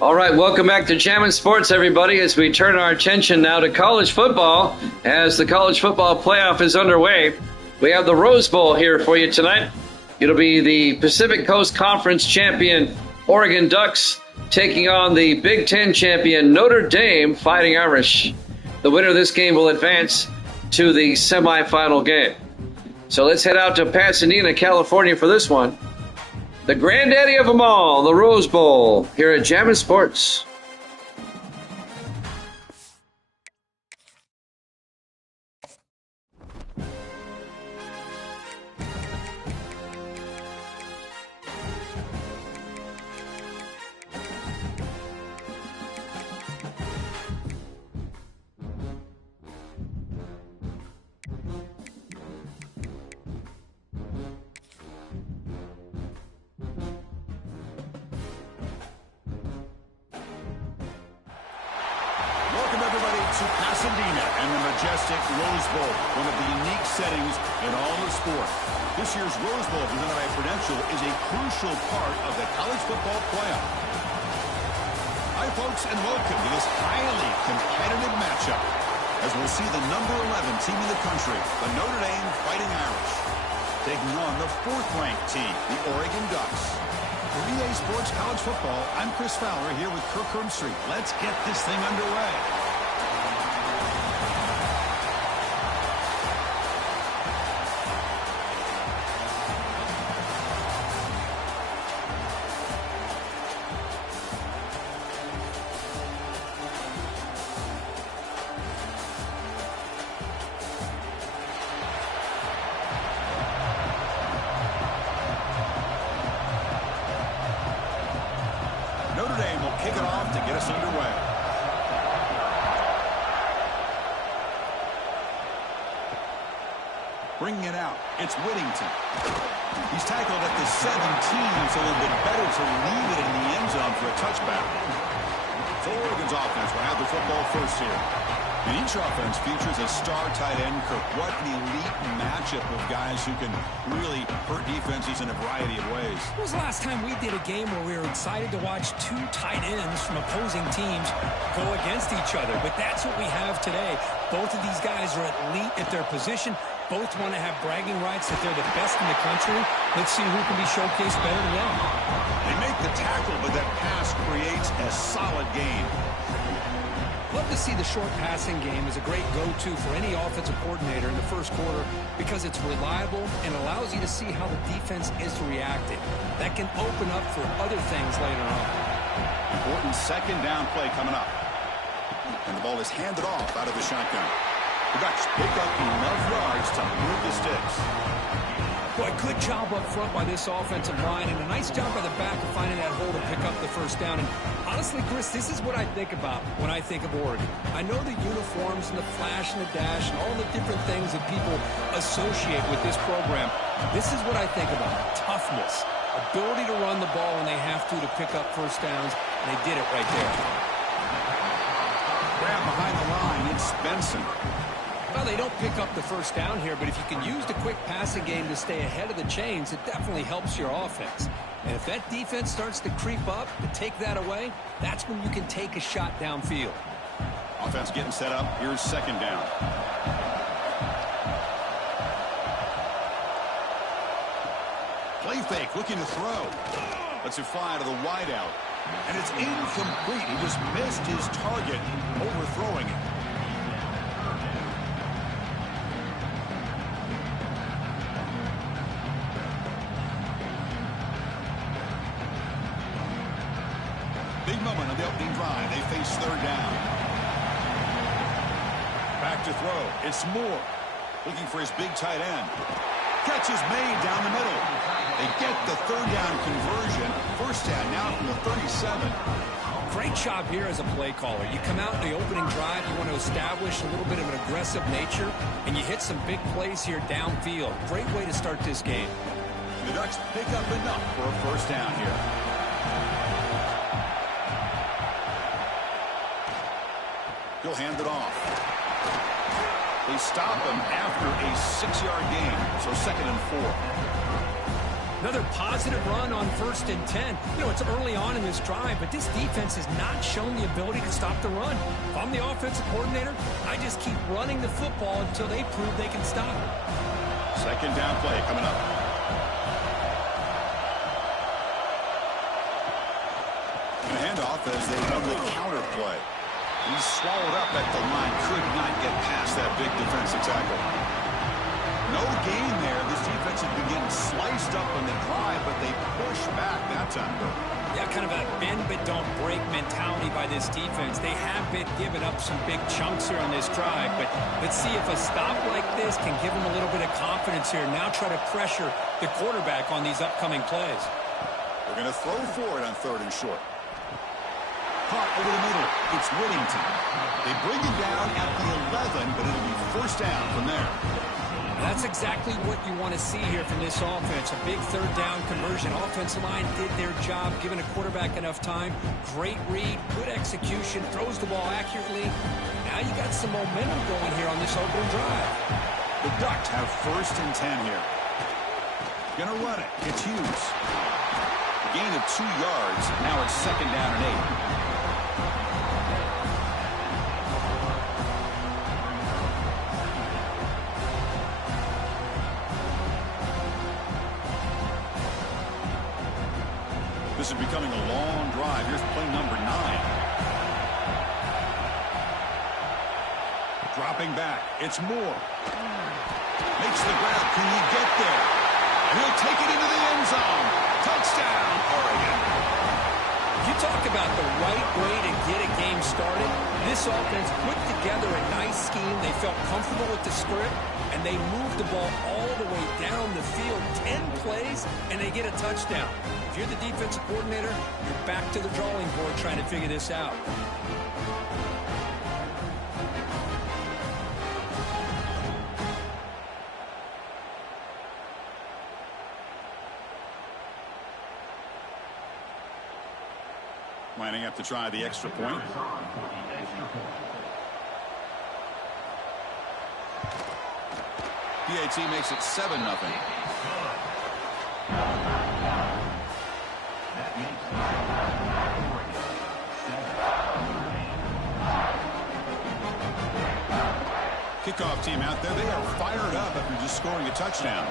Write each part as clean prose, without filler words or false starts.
All right, welcome back to Jammin' Sports, everybody, as we turn our attention now to college football. As the college football playoff is underway, we have the Rose Bowl here for you tonight. It'll be the Pacific Coast Conference champion Oregon Ducks taking on the Big Ten champion Notre Dame Fighting Irish. The winner of this game will advance to the semifinal game. So let's head out to Pasadena, California for this one. The granddaddy of them all, the Rose Bowl, here at Jammin' Sports. To Pasadena and the majestic Rose Bowl, one of the unique settings in all of sport. This year's Rose Bowl, presented by Prudential, is a crucial part of the college football playoff. Hi, folks, and welcome to this highly competitive matchup, as we'll see the number 11 team in the country, the Notre Dame Fighting Irish, taking on the 4th-ranked team, the Oregon Ducks. For EA Sports College Football, I'm Chris Fowler here with Kirk Herbstreit. Let's get this thing underway. Notre Dame will kick it off to get us underway. Bringing it out, it's Whittington. He's tackled at the 17, so a little bit better to leave it in the end zone for a touchback. So Oregon's offense will have the football first here. And each offense features a star tight end, Kirk. What an elite matchup of guys who can really hurt defenses in a variety of ways. When was the last time we did a game where we were excited to watch two tight ends from opposing teams go against each other? But that's what we have today. Both of these guys are elite at their position. Both want to have bragging rights that they're the best in the country. Let's see who can be showcased better than them. They make the tackle, but that pass creates a solid gain. Love to see the short passing game as a great go-to for any offensive coordinator in the first quarter because it's reliable and allows you to see how the defense is reacting. That can open up for other things later on. Important second down play coming up. And the ball is handed off out of the shotgun. The Ducks pick up enough yards to move the sticks. Boy, good job up front by this offensive line, and a nice job by the back of finding that hole to pick up the first down. And honestly, Chris, this is what I think about when I think of Oregon. I know the uniforms and the flash and the dash and all the different things that people associate with this program. This is what I think about: toughness, ability to run the ball when they have to pick up first downs, and they did it right there. Grab behind the line, it's Benson. Well, they don't pick up the first down here, but if you can use the quick passing game to stay ahead of the chains, it definitely helps your offense. And if that defense starts to creep up and take that away, that's when you can take a shot downfield. Offense getting set up. Here's second down. Play fake, looking to throw. Lets it fly to the wideout. And it's incomplete. He just missed his target, overthrowing it. Big moment on the opening drive. They face third down. Back to throw. It's Moore. Looking for his big tight end. Catch is made down the middle. They get the third down conversion. First down now from the 37. Great job here as a play caller. You come out in the opening drive, you want to establish a little bit of an aggressive nature, and you hit some big plays here downfield. Great way to start this game. The Ducks pick up enough for a first down here. He'll hand it off. They stop him after a 6-yard gain, so 2nd and 4. Another positive run on 1st and 10. You know, it's early on in this drive, but this defense has not shown the ability to stop the run. If I'm the offensive coordinator, I just keep running the football until they prove they can stop it. Second down play coming up. And a handoff as they run the counter play. He's swallowed up at the line. Could not get past that big defensive tackle. No gain there. This defense has been getting sliced up on the drive, but they push back that time. Yeah, kind of a bend but don't break mentality by this defense. They have been giving up some big chunks here on this drive, but let's see if a stop like this can give them a little bit of confidence here. Now try to pressure the quarterback on these upcoming plays. They're going to throw for it on 3rd and short. Caught over the middle. It's Whittington. They bring it down at the 11, but it'll be 1st down from there. That's exactly what you want to see here from this offense. A big 3rd down conversion. Offensive line did their job, giving a quarterback enough time. Great read, good execution, throws the ball accurately. Now you got some momentum going here on this opening drive. The Ducks have 1st and 10 here. Gonna run it. It's Hughes. A gain of 2 yards. Now it's 2nd down and 8. This is becoming a long drive. Here's play number 9. Dropping back. It's Moore. Makes the grab. Can he get there? And he'll take it into the end zone. Touchdown, Oregon. If you talk about the right way to get a game started, this offense put together a nice scheme. They felt comfortable with the script, and they moved the ball all the way down the field. 10 plays, and they get a touchdown. If you're the defensive coordinator, you're back to the drawing board trying to figure this out. Lining up to try the extra point. PAT makes it 7-0. Kickoff team out there. They are fired up after just scoring a touchdown.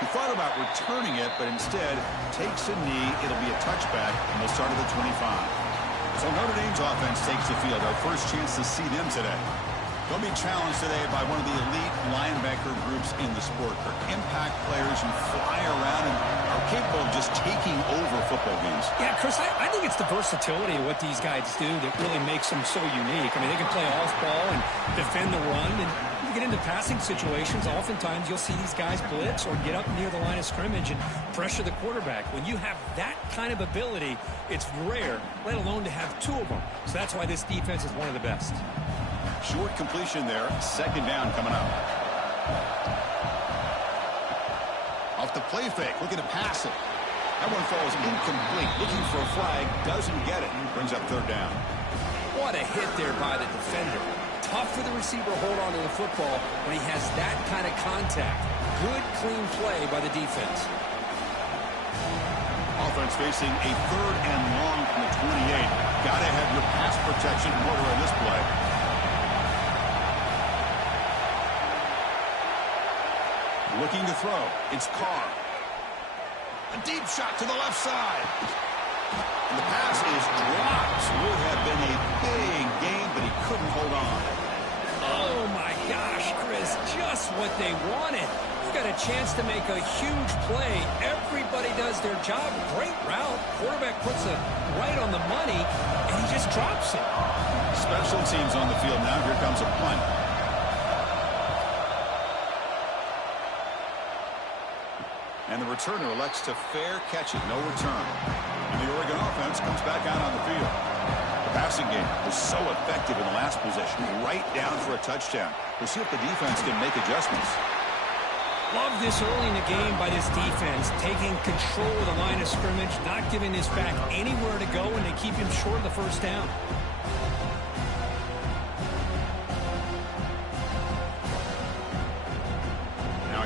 He thought about returning it, but instead takes a knee. It'll be a touchback, and they'll start at the 25. So Notre Dame's offense takes the field. Our first chance to see them today. They'll be challenged today by one of the elite linebacker groups in the sport. They're impact players who fly around and are capable of just taking over football games. Yeah, Chris, I think it's the versatility of what these guys do that really makes them so unique. I mean, they can play off ball and defend the run, and you get into passing situations, oftentimes you'll see these guys blitz or get up near the line of scrimmage and pressure the quarterback. When you have that kind of ability, it's rare, let alone to have 2 of them. So that's why this defense is one of the best. Short completion there. 2nd down coming up. Off the play fake. Looking to pass it. That one falls incomplete. Looking for a flag. Doesn't get it. Brings up 3rd down. What a hit there by the defender. Tough for the receiver to hold on to the football when he has that kind of contact. Good, clean play by the defense. Offense facing a 3rd and long from the 28. Got to have your pass protection in order on this play. Looking to throw. It's Carr. A deep shot to the left side. And the pass is dropped. Would have been a big gain, but he couldn't hold on. Oh, my gosh, Chris. Just what they wanted. You got a chance to make a huge play. Everybody does their job. Great route. Quarterback puts it right on the money, and he just drops it. Special teams on the field now. Here comes a punt. And the returner elects to fair catch it. No return. And the Oregon offense comes back out on the field. The passing game was so effective in the last possession. Right down for a touchdown. We'll see if the defense can make adjustments. Love this early in the game by this defense. Taking control of the line of scrimmage. Not giving this back anywhere to go. And they keep him short of the 1st down.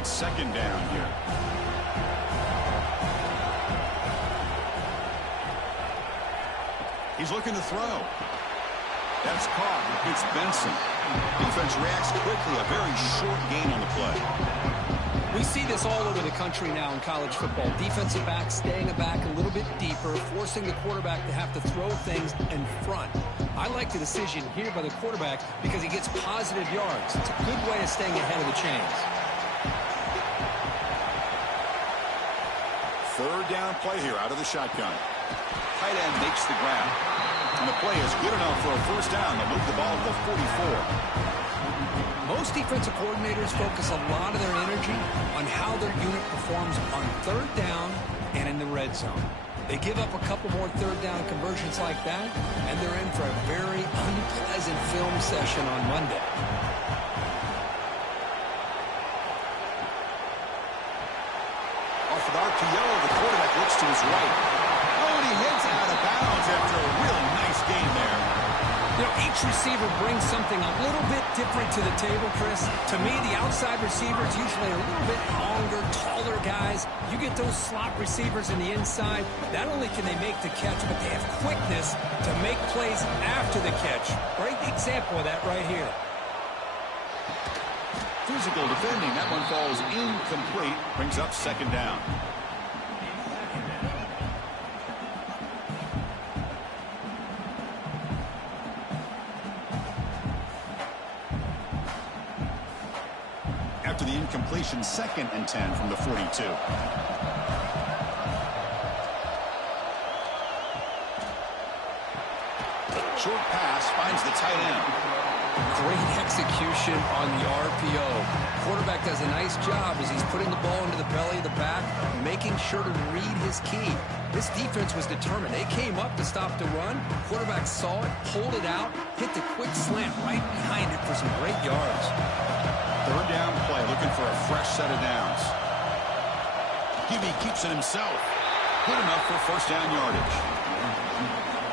on second down here. He's looking to throw. That's caught. It's Benson. Defense reacts quickly. A very short gain on the play. We see this all over the country now in college football. Defensive backs staying back a little bit deeper, forcing the quarterback to have to throw things in front. I like the decision here by the quarterback because he gets positive yards. It's a good way of staying ahead of the chains. Third down play here out of the shotgun. Tight end makes the grab. And the play is good enough for a first down. They'll move the ball to the 44. Most defensive coordinators focus a lot of their energy on how their unit performs on third down and in the red zone. They give up a couple more third down conversions like that, and they're in for a very unpleasant film session on Monday. Off of RPO, the quarterback looks to his right. Oh, and he hits out of bounds after a really nice game there. You know, each receiver brings something a little bit different to the table, Chris. To me, the outside receivers usually are a little bit longer, taller guys. You get those slot receivers in the inside, not only can they make the catch, but they have quickness to make plays after the catch. Great example of that right here. Physical defending. That one falls incomplete. Brings up second down. After the incompletion, 2nd and 10 from the 42. Short pass finds the tight end. Great execution on the RPO. Quarterback does a nice job as he's putting the ball into the belly of the back, making sure to read his key. This defense was determined. They came up to stop the run. Quarterback saw it, pulled it out, hit the quick slant right behind it for some great yards. Third down play, looking for a fresh set of downs. Gibby keeps it himself. Good enough for first down yardage.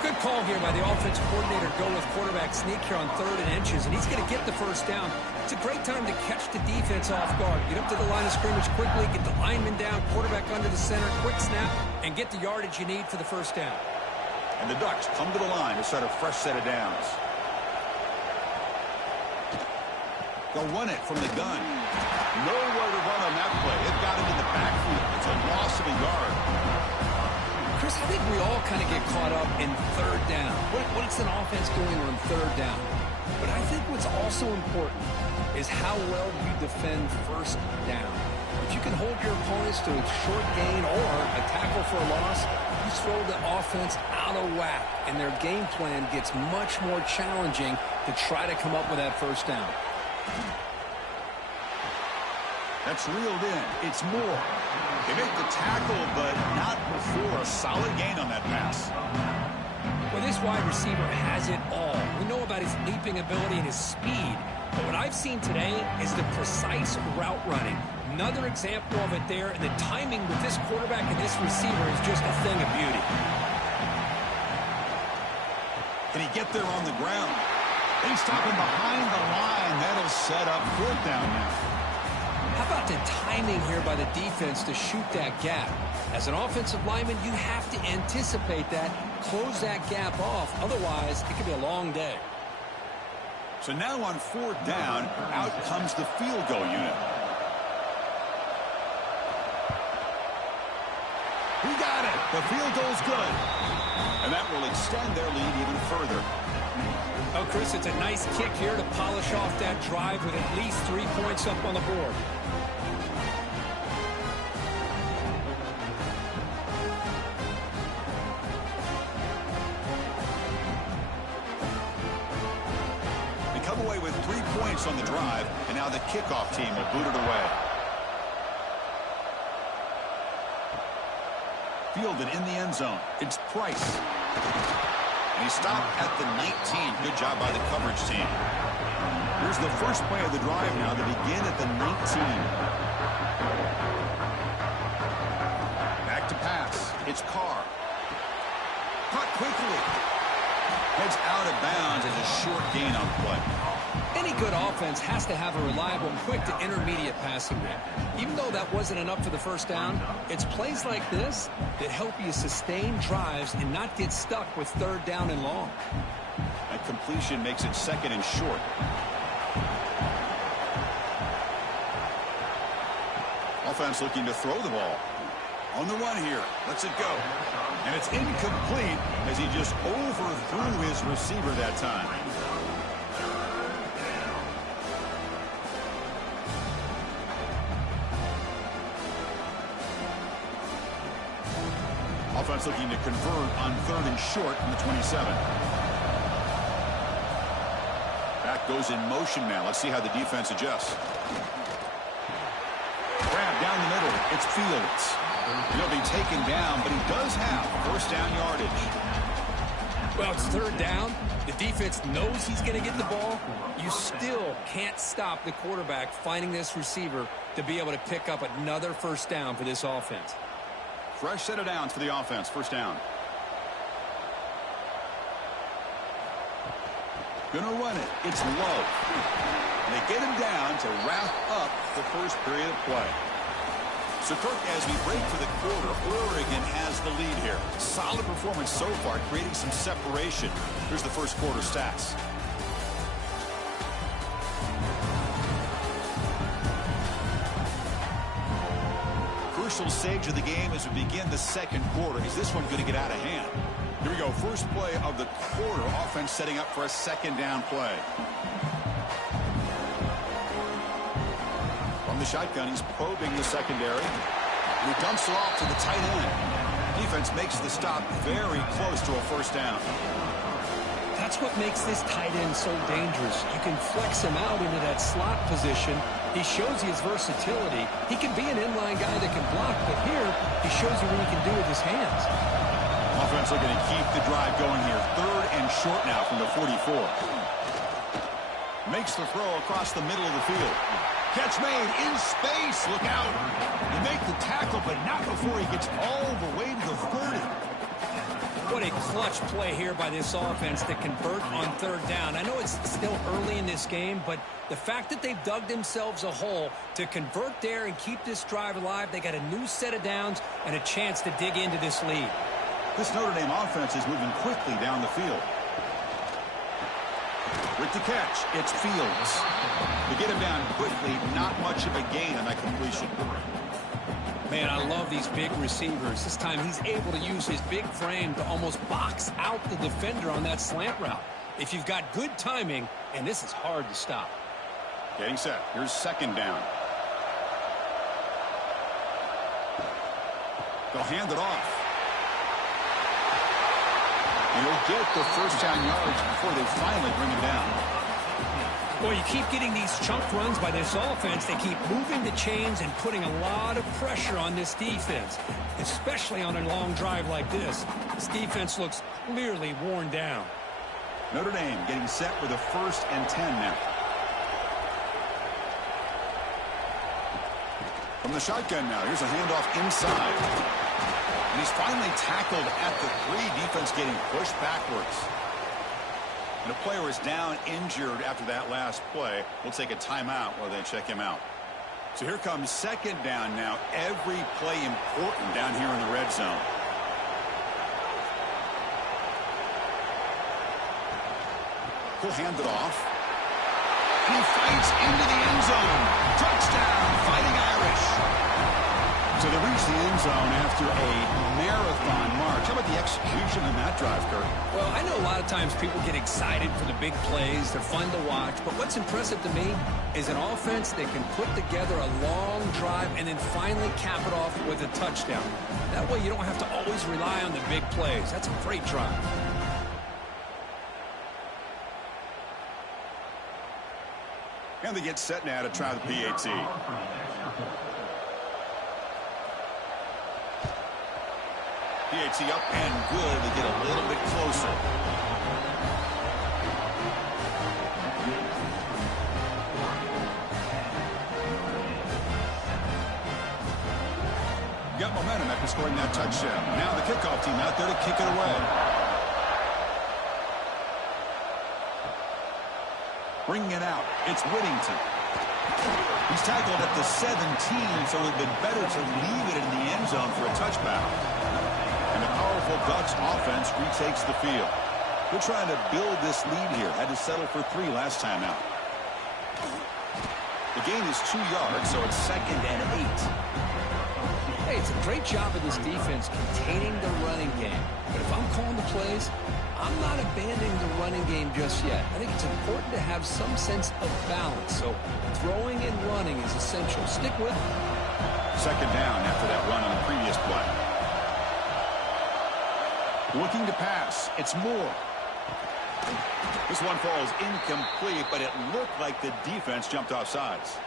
Good call here by the offensive coordinator to go with quarterback sneak here on 3rd and inches, and he's going to get the first down. It's a great time to catch the defense off guard. Get up to the line of scrimmage quickly, get the lineman down, quarterback under the center, quick snap, and get the yardage you need for the first down. And the Ducks come to the line to set a fresh set of downs. They'll run it from the gun. Nowhere to run on that play. It got him in the backfield. It's a loss of a yard. Chris, I think we all kind of get caught up in 3rd down. What's an offense doing on 3rd down? But I think what's also important is how well you defend 1st down. If you can hold your opponents to a short gain or a tackle for a loss, you throw the offense out of whack, and their game plan gets much more challenging to try to come up with that first down. That's reeled in. It's more. They make the tackle, but not before a solid gain on that pass. Well, this wide receiver has it all. We know about his leaping ability and his speed, but what I've seen today is the precise route running. Another example of it there, and the timing with this quarterback and this receiver is just a thing of beauty. Can he get there on the ground? They stop him behind the line. That'll set up 4th down now. How about the timing here by the defense to shoot that gap? As an offensive lineman, you have to anticipate that, close that gap off. Otherwise, it could be a long day. So now on 4th down, out comes the field goal unit. He got it. The field goal's good. And that will extend their lead even further. Oh, Chris, it's a nice kick here to polish off that drive with at least 3 points up on the board. They come away with 3 points on the drive, and now the kickoff team will boot it away. Fielded in the end zone. It's Price. And he stopped at the 19. Good job by the coverage team. Here's the first play of the drive now to begin at the 19. Back to pass. It's Carr. Caught quickly. Heads out of bounds as a short gain on play. Any good offense has to have a reliable, quick to intermediate passing game. Even though that wasn't enough for the first down, it's plays like this that help you sustain drives and not get stuck with third down and long. That completion makes it second and short. Offense looking to throw the ball. On the run here. Lets it go. And it's incomplete as he just overthrew his receiver that time. Offense looking to convert on third and short from the 27. Back goes in motion now. Let's see how the defense adjusts. Grab down the middle. It's Fields. He'll be taken down, but he does have first down yardage. Well, it's third down. The defense knows he's going to get the ball. You still can't stop the quarterback finding this receiver to be able to pick up another first down for this offense. Fresh set of downs for the offense. First down. Gonna run it. It's low. And they get him down to wrap up the first period of play. So, Kirk, as we break for the quarter, Oregon has the lead here. Solid performance so far, creating some separation. Here's the first quarter stats. Crucial stage of the game as we begin the second quarter. Is this one going to get out of hand? Here we go. First play of the quarter. Offense setting up for a second down play. From the shotgun, he's probing the secondary. And he dumps it off to the tight end. Defense makes the stop very close to a first down. That's what makes this tight end so dangerous. You can flex him out into that slot position. He shows you his versatility. He can be an inline guy that can block, but here he shows you what he can do with his hands. Offense looking to keep the drive going here. Third and short now from the 44. Makes the throw across the middle of the field. Catch made in space. Look out. They make the tackle, but not before he gets all the way to the 30. What a clutch play here by this offense to convert on third down. I know it's still early in this game, but the fact that they've dug themselves a hole to convert there and keep this drive alive, they got a new set of downs and a chance to dig into this lead. This Notre Dame offense is moving quickly down the field. With the catch, it's Fields. To get him down quickly, not much of a gain on that completion. Man, I love these big receivers. This time he's able to use his big frame to almost box out the defender on that slant route. If you've got good timing, and this is hard to stop. Getting set. Here's second down. They'll hand it off. He'll get the first down yards before they finally bring him down. Boy, you keep getting these chunk runs by this offense. They keep moving the chains and putting a lot of pressure on this defense, especially on a long drive like this. This defense looks clearly worn down. Notre Dame getting set with a 1st and 10 now. From the shotgun now, here's a handoff inside. And he's finally tackled at the 3. Defense getting pushed backwards. And a player is down injured after that last play. We'll take a timeout while they check him out. So here comes second down now. Every play important down here in the red zone. He'll hand it off. And he fights into the end zone. Touchdown, Fighting Irish. So they reach the end zone after a marathon march. How about the execution in that drive, Kirk? Well, I know a lot of times people get excited for the big plays. They're fun to watch. But what's impressive to me is an offense that can put together a long drive and then finally cap it off with a touchdown. That way you don't have to always rely on the big plays. That's a great drive. And they get set now to try the PAT. PAT up and good. They get a little bit closer. Got momentum after scoring that touchdown. Now the kickoff team out there to kick it away. Bringing it out, it's Whittington. He's tackled at the 17, so it would have been better to leave it in the end zone for a touchback. And the powerful Ducks offense retakes the field. They're trying to build this lead here. Had to settle for 3 last time out. The gain is 2 yards, so it's 2nd and 8. Hey, it's a great job of this defense containing the running game. But if I'm calling the plays, I'm not abandoning the running game just yet. I think it's important to have some sense of balance. So throwing and running is essential. Stick with it. 2nd down after that run on the previous play. Looking to pass. It's Moore. This one falls incomplete, but it looked like the defense jumped off sides.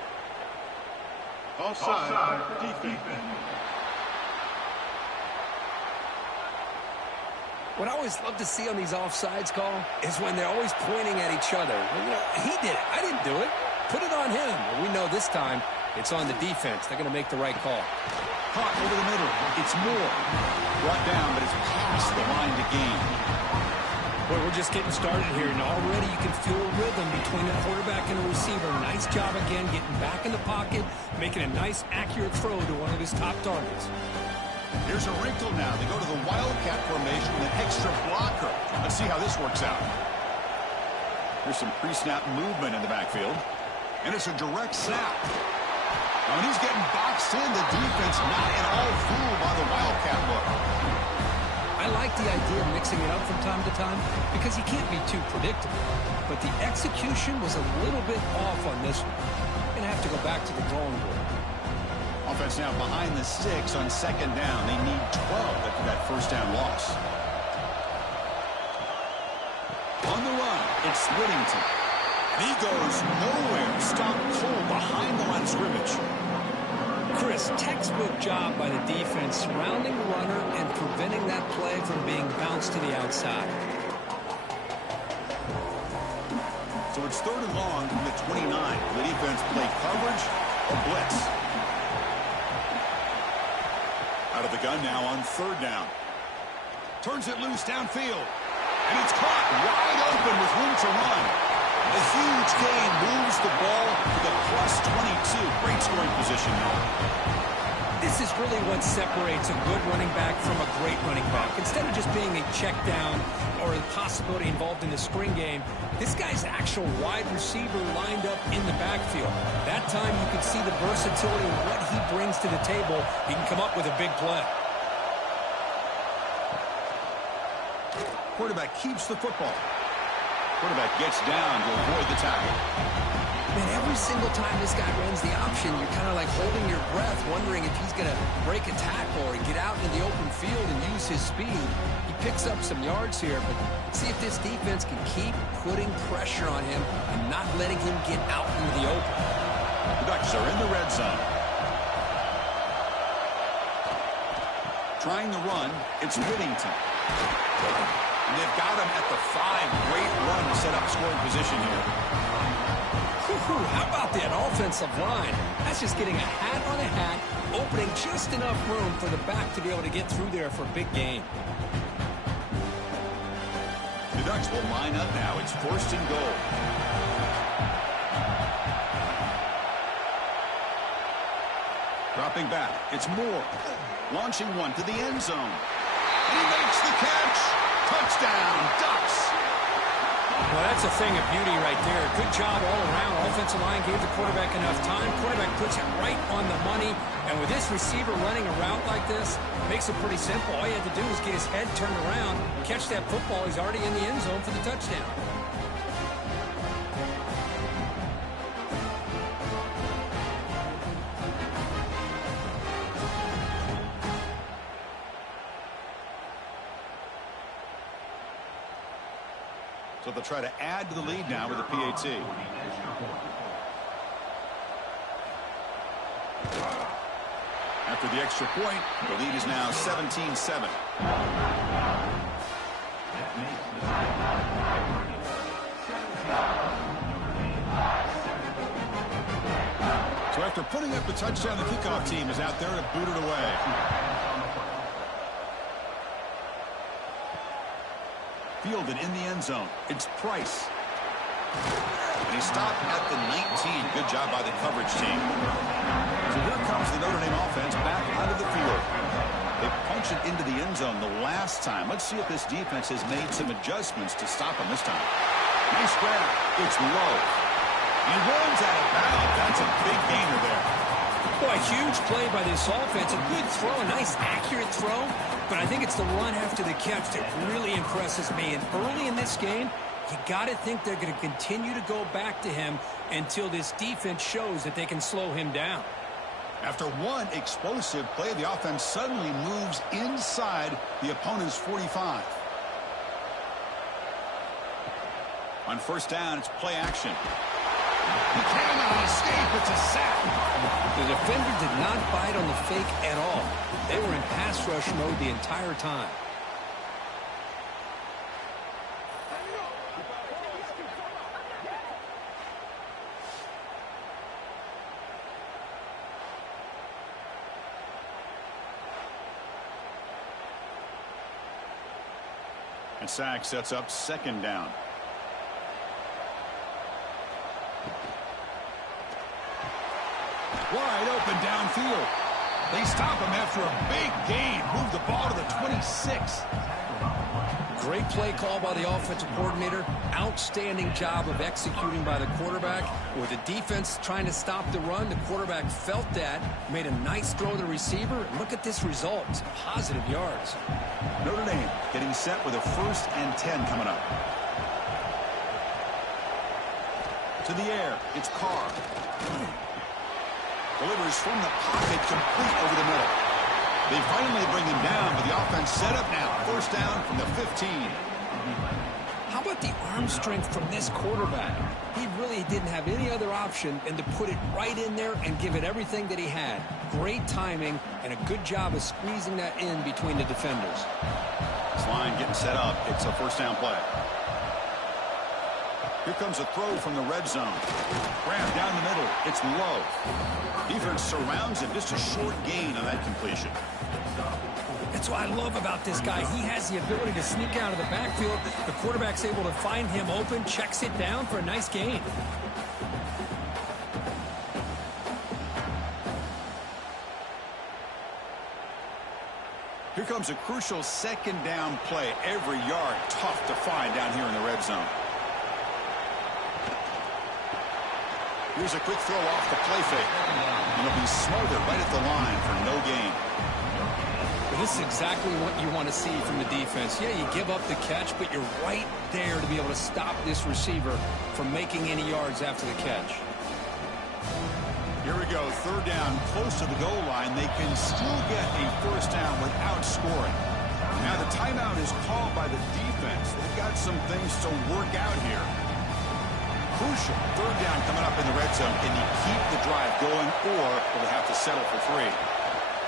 Offside, defense. What I always love to see on these offsides call is when they're always pointing at each other. Well, you know, he did it. I didn't do it. Put it on him. Well, we know this time it's on the defense. They're going to make the right call. Caught over the middle. It's Moore. Brought down, but it's past the line to gain. Boy, we're just getting started here, and already you can feel a rhythm between the quarterback and the receiver. Nice job again getting back in the pocket, making a nice, accurate throw to one of his top targets. Here's a wrinkle now. They go to the Wildcat formation with an extra blocker. Let's see how this works out. There's some pre-snap movement in the backfield. And it's a direct snap. Now, when he's getting boxed in, the defense not at all fooled by the Wildcat look. I like the idea of mixing it up from time to time because he can't be too predictable. But the execution was a little bit off on this one. Going to have to go back to the drawing board. Offense now behind the 6 on 2nd down. They need 12 after that 1st down loss. On the run, it's Whittington. And he goes nowhere. Stop cold behind the line of scrimmage. Chris, textbook job by the defense surrounding the runner and preventing that play from being bounced to the outside. So it's 3rd and long from the 29. The defense play coverage or blitz. Out of the gun now on 3rd down. Turns it loose downfield. And it's caught wide open with room to run. A huge gain moves the ball to the +22. Great scoring position now. This is really what separates a good running back from a great running back. Instead of just being a check down or a possibility involved in the screen game, this guy's actual wide receiver lined up in the backfield. That time you can see the versatility and what he brings to the table. He can come up with a big play. Quarterback keeps the football. Quarterback gets down to avoid the tackle. Man, every single time this guy runs the option, you're kind of like holding your breath, wondering if he's going to break a tackle or get out into the open field and use his speed. He picks up some yards here, but see if this defense can keep putting pressure on him and not letting him get out into the open. The Ducks are in the red zone. Trying the run, it's Whittington. And they've got him at the 5. Great run to set up scoring position here. How about that offensive line? That's just getting a hat on a hat, opening just enough room for the back to be able to get through there for a big gain. The Ducks will line up now. It's 1st and goal. Dropping back, it's Moore. Launching one to the end zone. And he makes the catch. Touchdown, Ducks. Well, that's a thing of beauty right there. Good job all around. Offensive line gave the quarterback enough time. Quarterback puts it right on the money. And with this receiver running a route like this, makes it pretty simple. All you have to do is get his head turned around, catch that football. He's already in the end zone for the touchdown. So they'll try to add to the lead now with a PAT. After the extra point, the lead is now 17-7. So after putting up the touchdown, the kickoff team is out there to boot it away. Fielded in the end zone. It's Price. He stopped at the 19. Good job by the coverage team. So here comes the Notre Dame offense back onto the field. They punched it into the end zone the last time. Let's see if this defense has made some adjustments to stop him this time. Nice grab. It's low. He runs out of bounds. That's a big gainer there. Boy, huge play by this offense. A good throw, a nice accurate throw. But I think it's the run after the catch that really impresses me. And early in this game, you got to think they're going to continue to go back to him until this defense shows that they can slow him down. After one explosive play, the offense suddenly moves inside the opponent's 45. On first down, it's play action. He cannot escape. It's a sack. The defender did not bite on the fake at all. They were in pass rush mode the entire time. And sack sets up second down. Wide open downfield. They stop him after a big gain. Move the ball to the 26. Great play call by the offensive coordinator. Outstanding job of executing by the quarterback. With the defense trying to stop the run, the quarterback felt that, made a nice throw to the receiver. And look at this result. Some positive yards. Notre Dame getting set with a 1st and 10 coming up. To the air, it's Carr. Delivers from the pocket, complete over the middle. They finally bring him down, but the offense set up now. First down from the 15. How about the arm strength from this quarterback? He really didn't have any other option than to put it right in there and give it everything that he had. Great timing and a good job of squeezing that in between the defenders. This line getting set up. It's a first down play. Here comes a throw from the red zone. Grab down the middle. It's low. Defense surrounds him. Just a short gain on that completion. That's what I love about this guy. He has the ability to sneak out of the backfield. The quarterback's able to find him open, checks it down for a nice gain. Here comes a crucial second down play. Every yard tough to find down here in the red zone. Here's a quick throw off the play fake. And it'll be smothered right at the line for no gain. Well, this is exactly what you want to see from the defense. Yeah, you give up the catch, but you're right there to be able to stop this receiver from making any yards after the catch. Here we go, third down, close to the goal line. They can still get a first down without scoring. Now the timeout is called by the defense. They've got some things to work out here. Crucial third down coming up in the red zone. Can you keep the drive going, or will they have to settle for 3?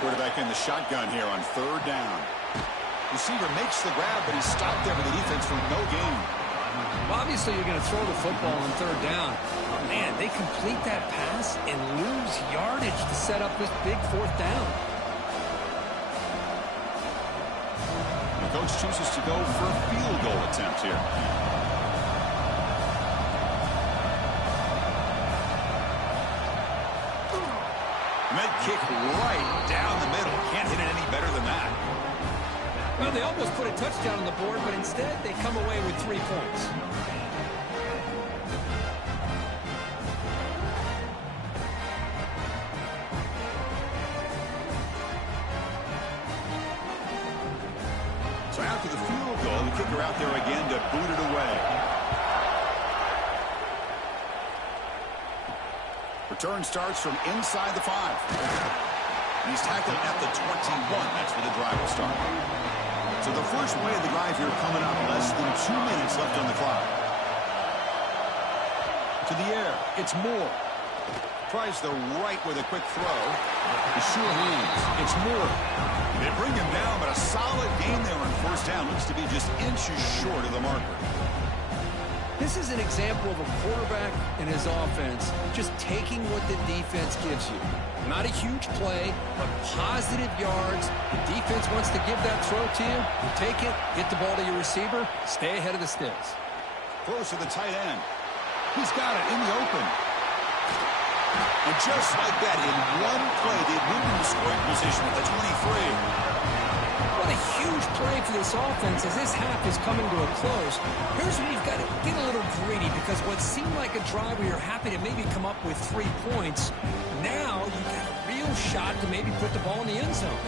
Quarterback in the shotgun here on third down. Receiver makes the grab, but he's stopped there with the defense for no gain. Well, obviously, you're going to throw the football on third down. Oh, man, they complete that pass and lose yardage to set up this big fourth down. The coach chooses to go for a field goal attempt here. That kick right down the middle. Can't hit it any better than that. Well, they almost put a touchdown on the board, but instead they come away with 3 points. So after the field goal, the kicker out there again to boot it away. Return starts from inside the 5. He's tackled at the 21. That's where the drive will start. So the first play of the drive here coming up. Less than 2 minutes left on the clock. To the air. It's Moore. Tries the right with a quick throw. The sure hands. It's Moore. They bring him down, but a solid gain there on first down. Looks to be just inches short of the marker. This is an example of a quarterback and his offense just taking what the defense gives you. Not a huge play, but positive yards. The defense wants to give that throw to you. You take it, get the ball to your receiver, stay ahead of the sticks. Throws to the tight end. He's got it in the open. And just like that, in one play, they've moved into scoring position at the 23. What a huge play for this offense as this half is coming to a close. Here's where you've got to get a little greedy, because what seemed like a drive where you're happy to maybe come up with 3 points, now you've got a real shot to maybe put the ball in the end zone.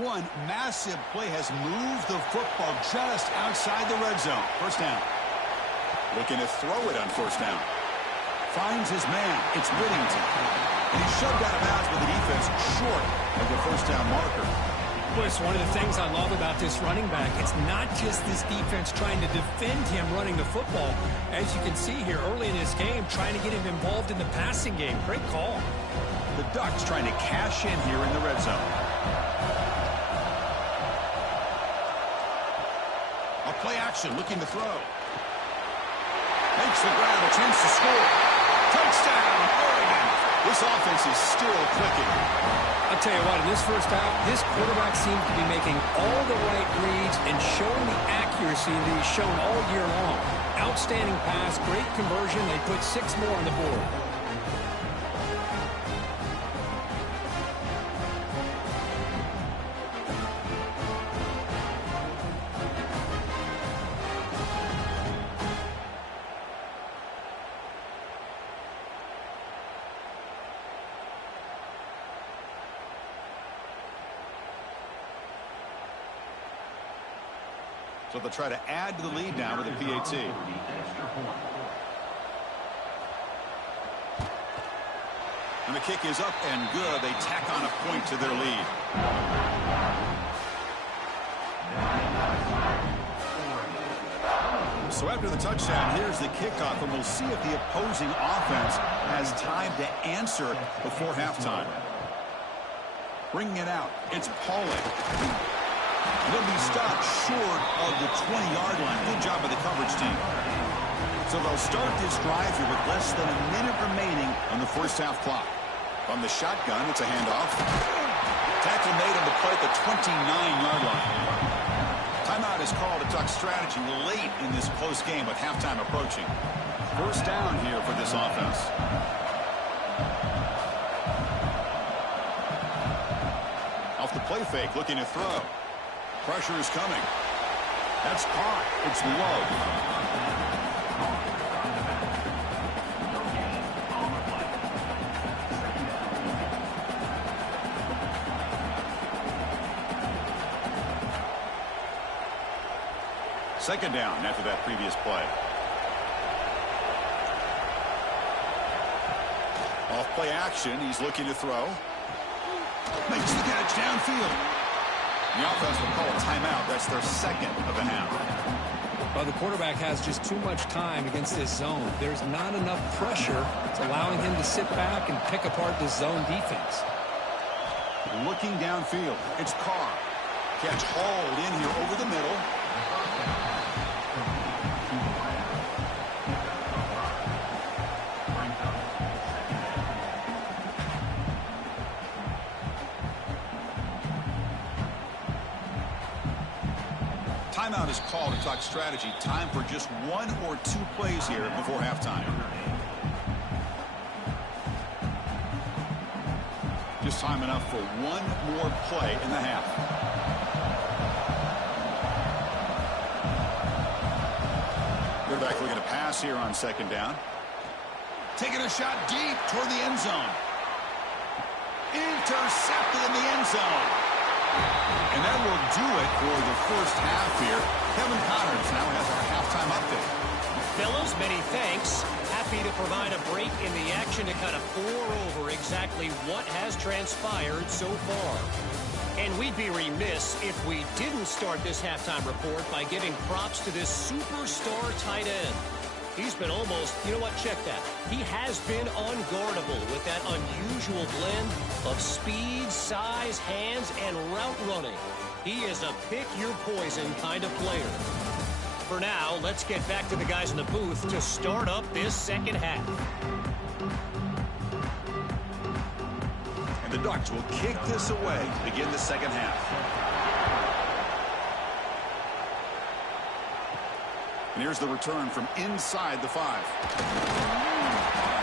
One massive play has moved the football just outside the red zone. First down. Looking to throw it on first down. Finds his man. It's Whittington. And he's shoved out of bounds with the defense short of the first down marker. Well, it's one of the things I love about this running back. It's not just this defense trying to defend him running the football. As you can see here early in this game, trying to get him involved in the passing game. Great call. The Ducks trying to cash in here in the red zone. Play action, looking to throw. Makes the grab, a chance to score. Touchdown, Oregon. This offense is still clicking. I'll tell you what, in this first half, this quarterback seems to be making all the right reads and showing the accuracy that he's shown all year long. Outstanding pass, great conversion. They put 6 more on the board. So they'll try to add to the lead now with a PAT. And the kick is up and good. They tack on a point to their lead. So after the touchdown, here's the kickoff, and we'll see if the opposing offense has time to answer before halftime. Bringing it out, it's Pauling. He'll be stopped short of the 20-yard line. Good job by the coverage team. So they'll start this drive here with less than a minute remaining on the first half clock. From the shotgun, it's a handoff. Tackle made on the play at the 29-yard line. Timeout is called at Duck strategy late in this close game with halftime approaching. First down here for this offense. Off the play fake, looking to throw. Pressure is coming. That's caught. It's low. Second down after that previous play. Off play action. He's looking to throw. Makes the catch downfield. The offense will call a timeout. That's their second of the half. Well, the quarterback has just too much time against this zone. There's not enough pressure. It's allowing him to sit back and pick apart the zone defense. Looking downfield, it's Carr. Catch hauled in here over the middle. Timeout is called to talk strategy. Time for just 1 or 2 plays here before halftime. Just time enough for 1 more play in the half. Quarterback looking to pass here on second down. Taking a shot deep toward the end zone. Intercepted in the end zone. And that will do it for the first half here. Kevin Connors now has our halftime update. Fellows, many thanks. Happy to provide a break in the action to kind of pour over exactly what has transpired so far. And we'd be remiss if we didn't start this halftime report by giving props to this superstar tight end. He's been almost, you know what, check that. He has been unguardable with that unusual blend of speed, size, hands, and route running. He is a pick-your-poison kind of player. For now, let's get back to the guys in the booth to start up this second half. The Ducks will kick this away to begin the second half. And here's the return from inside the 5.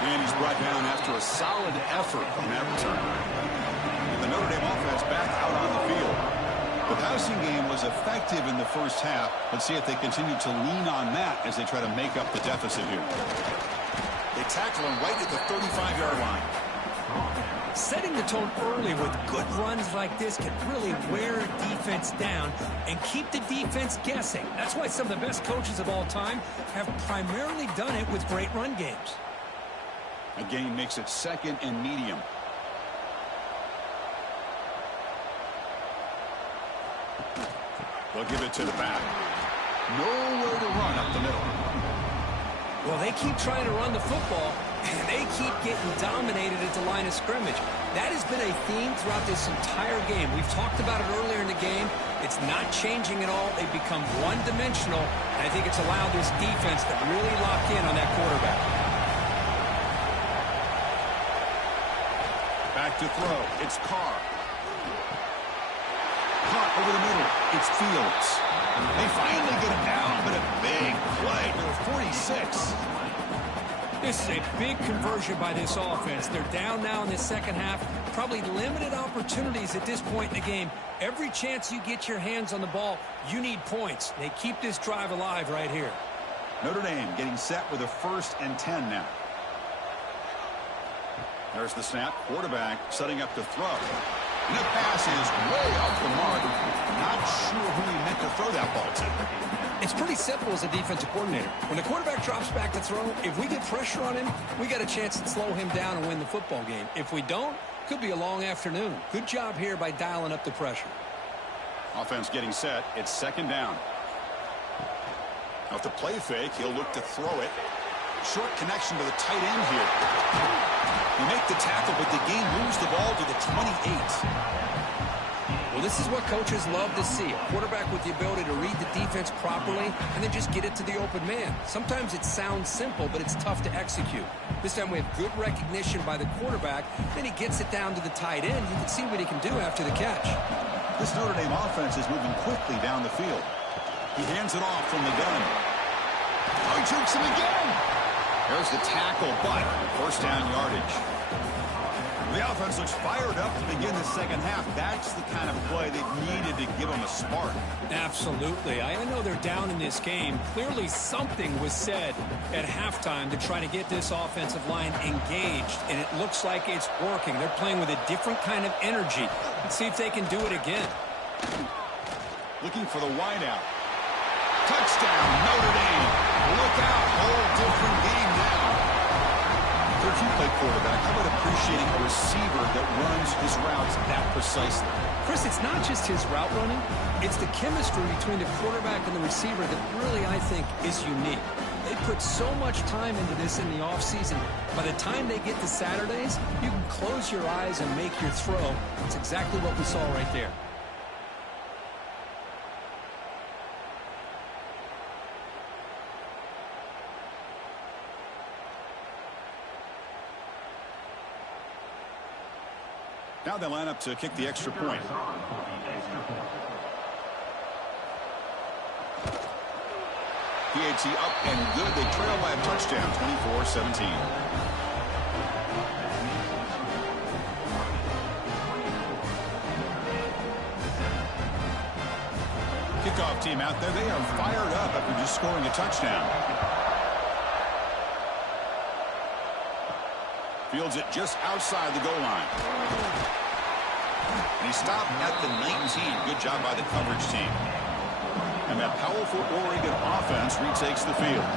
And he's brought down after a solid effort on that return. And the Notre Dame offense back out on the field. The passing game was effective in the first half. Let's see if they continue to lean on that as they try to make up the deficit here. They tackle him right at the 35-yard line. Setting the tone early with good runs like this can really wear a defense down and keep the defense guessing. That's why some of the best coaches of all time have primarily done it with great run games. Again, makes it second and medium. They'll give it to the back. Nowhere to run up the middle. Well, they keep trying to run the football, and they keep getting dominated at the line of scrimmage. That has been a theme throughout this entire game. We've talked about it earlier in the game. It's not changing at all. They've become one-dimensional, and I think it's allowed this defense to really lock in on that quarterback. Back to throw. It's Carr. Caught over the middle. It's Fields. They finally get him down, but a big play to 46. This is a big conversion by this offense. They're down now in the second half. Probably limited opportunities at this point in the game. Every chance you get your hands on the ball, you need points. They keep this drive alive right here. Notre Dame getting set with a 1st and 10 now. There's the snap. Quarterback setting up to throw. And the pass is way off the mark. Not sure who he meant to throw that ball to. It's pretty simple as a defensive coordinator. When the quarterback drops back to throw, if we get pressure on him, we got a chance to slow him down and win the football game. If we don't, could be a long afternoon. Good job here by dialing up the pressure. Offense getting set. It's second down. Now with the play fake, he'll look to throw it. Short connection to the tight end here. They make the tackle, but the game moves the ball to the 28. Well, this is what coaches love to see. A quarterback with the ability to read the defense properly and then just get it to the open man. Sometimes it sounds simple, but it's tough to execute. This time we have good recognition by the quarterback. Then he gets it down to the tight end. You can see what he can do after the catch. This Notre Dame offense is moving quickly down the field. He hands it off from the gun. Oh, he jukes him again. There's the tackle, but first down yardage. The offense looks fired up to begin the second half. That's the kind of play they needed to give them a spark. Absolutely. I know they're down in this game. Clearly something was said at halftime to try to get this offensive line engaged, and it looks like it's working. They're playing with a different kind of energy. Let's see if they can do it again. Looking for the wideout. Touchdown, Notre Dame. Look out, whole different game now. If you play quarterback, how about appreciating a receiver that runs his routes that precisely? Chris, it's not just his route running. It's the chemistry between the quarterback and the receiver that really, I think, is unique. They put so much time into this in the offseason. By the time they get to Saturdays, you can close your eyes and make your throw. It's exactly what we saw right there. Now they line up to kick the extra point. PAT up and good. They trail by a touchdown, 24-17. Kickoff team out there. They are fired up after just scoring a touchdown. Fields it just outside the goal line. And he stopped at the 19. Good job by the coverage team. And that powerful Oregon offense retakes the field.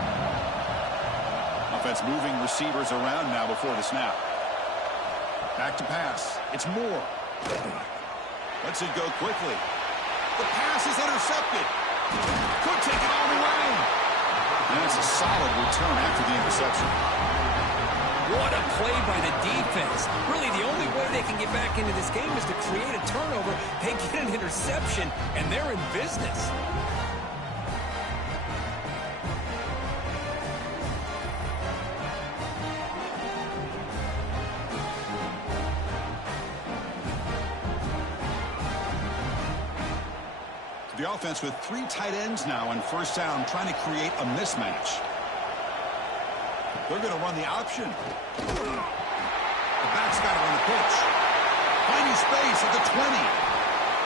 Offense moving receivers around now before the snap. Back to pass. It's Moore. Lets it go quickly. The pass is intercepted. Could take it all the way. And it's a solid return after the interception. What a play by the defense. Really, the only way they can get back into this game is to create a turnover. They get an interception, and they're in business. The offense with 3 tight ends now on first down, trying to create a mismatch. They're going to run the option. The back's got it on the pitch. Finding space at the 20.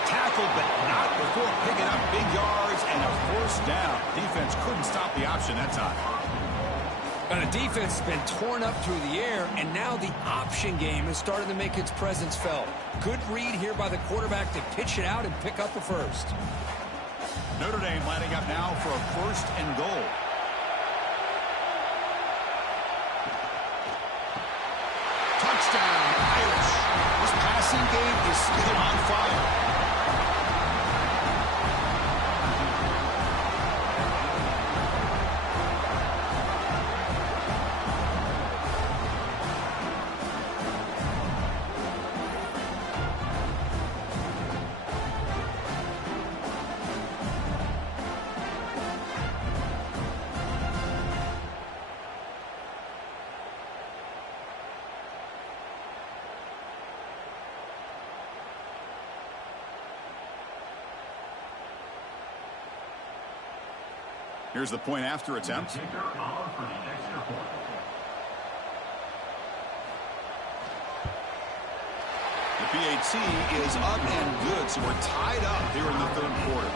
Tackled, but not before picking up big yards and a first down. Defense couldn't stop the option that time. And the defense has been torn up through the air, and now the option game is starting to make its presence felt. Good read here by the quarterback to pitch it out and pick up the first. Notre Dame lining up now for a first and goal. Touchdown, Irish. This passing game is still on fire. Here's the point after attempt. The PAT is up and good, so we're tied up here in the third quarter.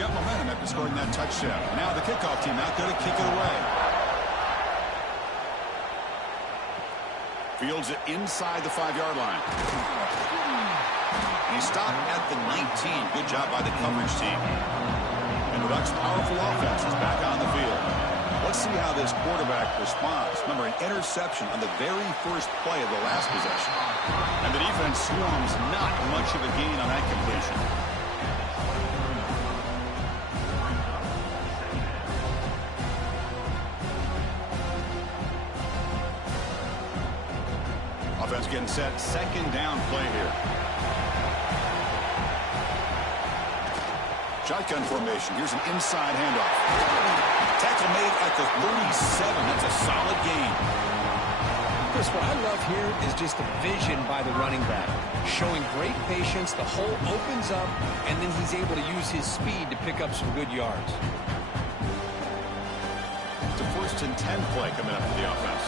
Got momentum after scoring that touchdown. Now the kickoff team out there to kick it away. Fields it inside the 5-yard line. And he stopped at the 19. Good job by the coverage team. And the Ducks' powerful offense is back on the field. Let's see how this quarterback responds. Remember, an interception on the very first play of the last possession. And the defense swarms not much of a gain on that completion. Offense getting set. Second down play here. Shotgun formation. Here's an inside handoff. Tackle made at the 37. That's a solid gain. Chris, what I love here is just the vision by the running back. Showing great patience. The hole opens up, and then he's able to use his speed to pick up some good yards. It's a 1st and 10 play coming up for the offense.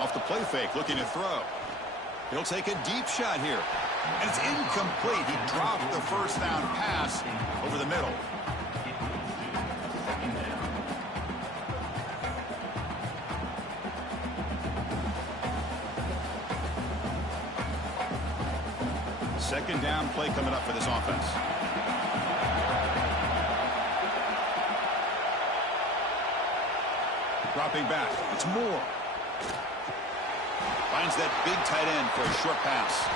Off the play fake, looking to throw. He'll take a deep shot here. And it's incomplete. He dropped the first down pass over the middle. Second down play coming up for this offense. Dropping back. It's Moore. Finds that big tight end for a short pass.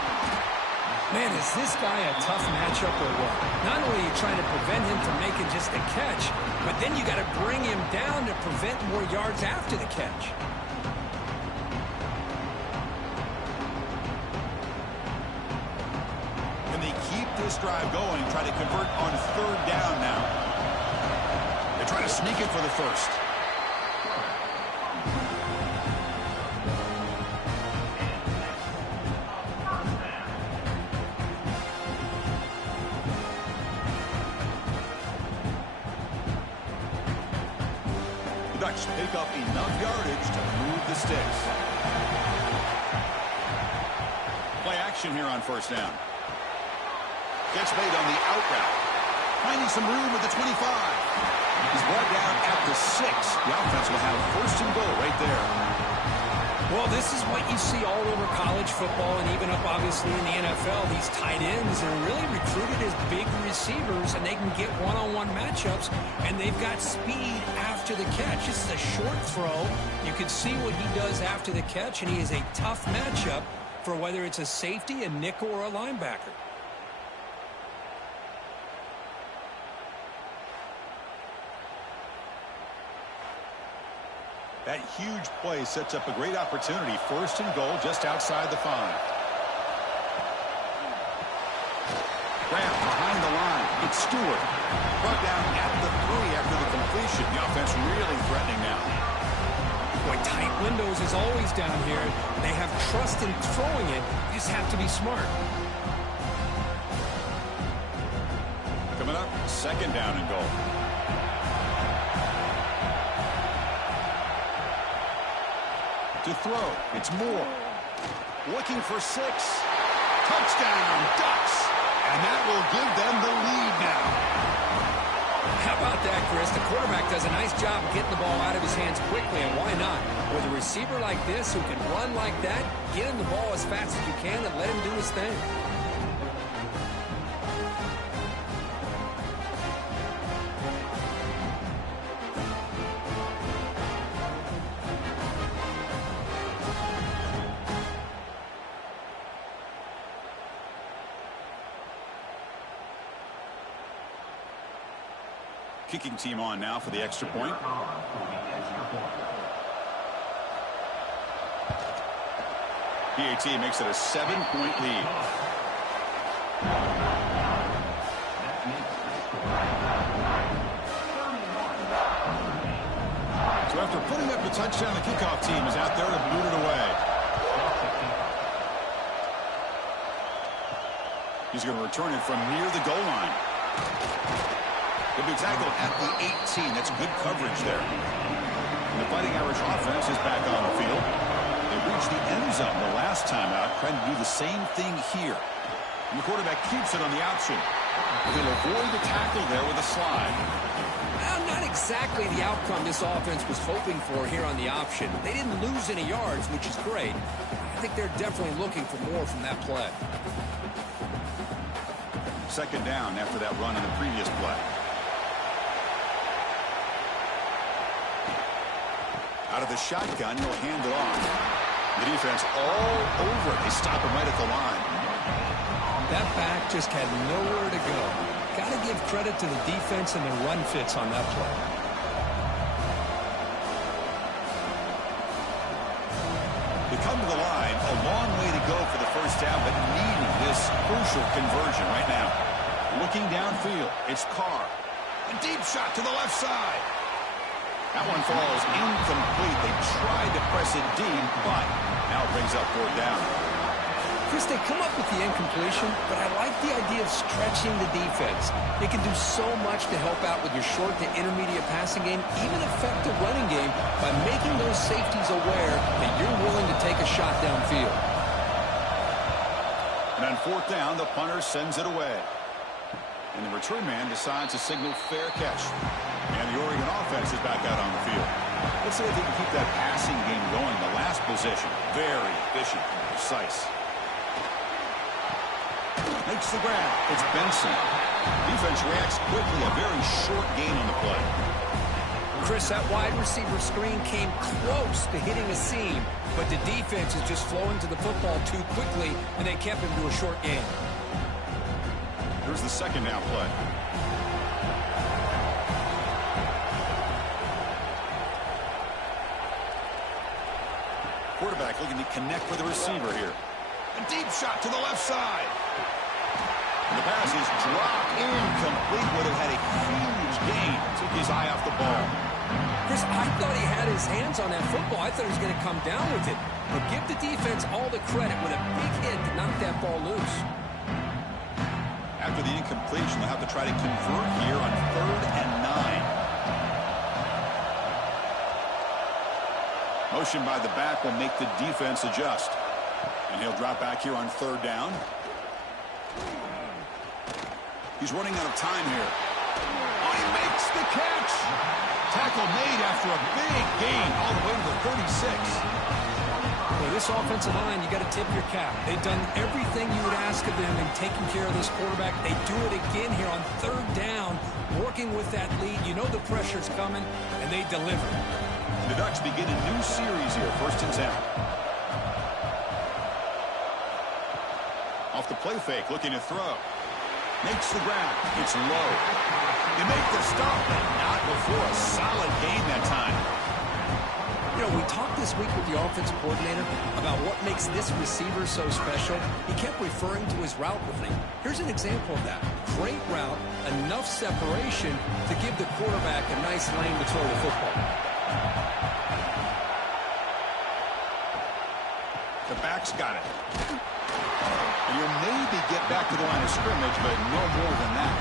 Man, is this guy a tough matchup or what? Not only are you trying to prevent him from making just a catch, but then you got to bring him down to prevent more yards after the catch. Can they keep this drive going, try to convert on third down now? They try to sneak it for the first. Ducks pick up enough yardage to move the sticks. Play action here on first down. Gets made on the out route. Finding some room at the 25. He's brought down at the 6. The offense will have first and goal right there. Well, this is what you see all over college football and even up, obviously, in the NFL. These tight ends are really recruited as big receivers, and they can get one-on-one matchups, and they've got speed after the catch. This is a short throw. You can see what he does after the catch, and he is a tough matchup for whether it's a safety, a nickel, or a linebacker. That huge play sets up a great opportunity. First and goal just outside the 5. Grant behind the line. He It's Stewart. Brought down at the 3 after the completion. The offense really threatening now. Boy, tight windows is always down here. They have trust in throwing it. You just have to be smart. Coming up, 2nd down and goal. To throw, it's Moore. Looking for 6. Touchdown, Ducks. And that will give them the lead now. How about that, Chris? The quarterback does a nice job getting the ball out of his hands quickly, and why not? With a receiver like this who can run like that, get him the ball as fast as you can and let him do his thing. Kicking team on now for the extra point. PAT makes it a 7-point lead. So after putting up the touchdown, the kickoff team is out there to boot it away. He's going to return it from near the goal line. He'll be tackled at the 18. That's good coverage there. And the Fighting Irish offense is back on the field. They reached the end zone the last time out, trying to do the same thing here. And the quarterback keeps it on the option. He'll avoid the tackle there with a slide. Well, not exactly the outcome this offense was hoping for here on the option. They didn't lose any yards, which is great. I think they're definitely looking for more from that play. 2nd down after that run in the previous play. Out of the shotgun, he'll hand it off. The defense all over it. They stop him right at the line. That back just had nowhere to go. Got to give credit to the defense and the run fits on that play. They come to the line, a long way to go for the 1st down, but needing this crucial conversion right now. Looking downfield, it's Carr. A deep shot to the left side. That one falls incomplete. They tried to press it deep, but now it brings up 4th down. Chris, they come up with the incompletion, but I like the idea of stretching the defense. It can do so much to help out with your short to intermediate passing game, even affect the running game by making those safeties aware that you're willing to take a shot downfield. And on 4th down, the punter sends it away. And the return man decides to signal fair catch. And the Oregon offense is back out on the field. Let's see if they can keep that passing game going. The last possession, very efficient and precise. Makes the grab. It's Benson. Defense reacts quickly. A very short gain on the play. Chris, that wide receiver screen came close to hitting a seam, but the defense is just flowing to the football too quickly, and they kept him to a short gain. Here's the 2nd down play. Quarterback looking to connect with the receiver here. A deep shot to the left side. And the pass is dropped incomplete. Would have had a huge gain. Took his eye off the ball. Chris, I thought he had his hands on that football. I thought he was going to come down with it. But give the defense all the credit with a big hit to knock that ball loose. After the incompletion, they'll have to try to convert here on 3rd and 9. Motion by the back will make the defense adjust. And he'll drop back here on 3rd down. He's running out of time here. Oh, he makes the catch. Tackle made after a big gain all the way to the 36. Well, this offensive line, you got to tip your cap. They've done everything you would ask of them in taking care of this quarterback. They do it again here on 3rd down, working with that lead. You know the pressure's coming, and they deliver. The Ducks begin a new series here, 1st and 10. Off the play fake, looking to throw. Makes the grab. It's low. You make the stop, but not before a solid gain that time. You know, we talked this week with the offensive coordinator about what makes this receiver so special. He kept referring to his route running. Here's an example of that. great route, enough separation to give the quarterback a nice lane to throw the football. The back's got it. And you'll maybe get back to the line of scrimmage, but no more than that.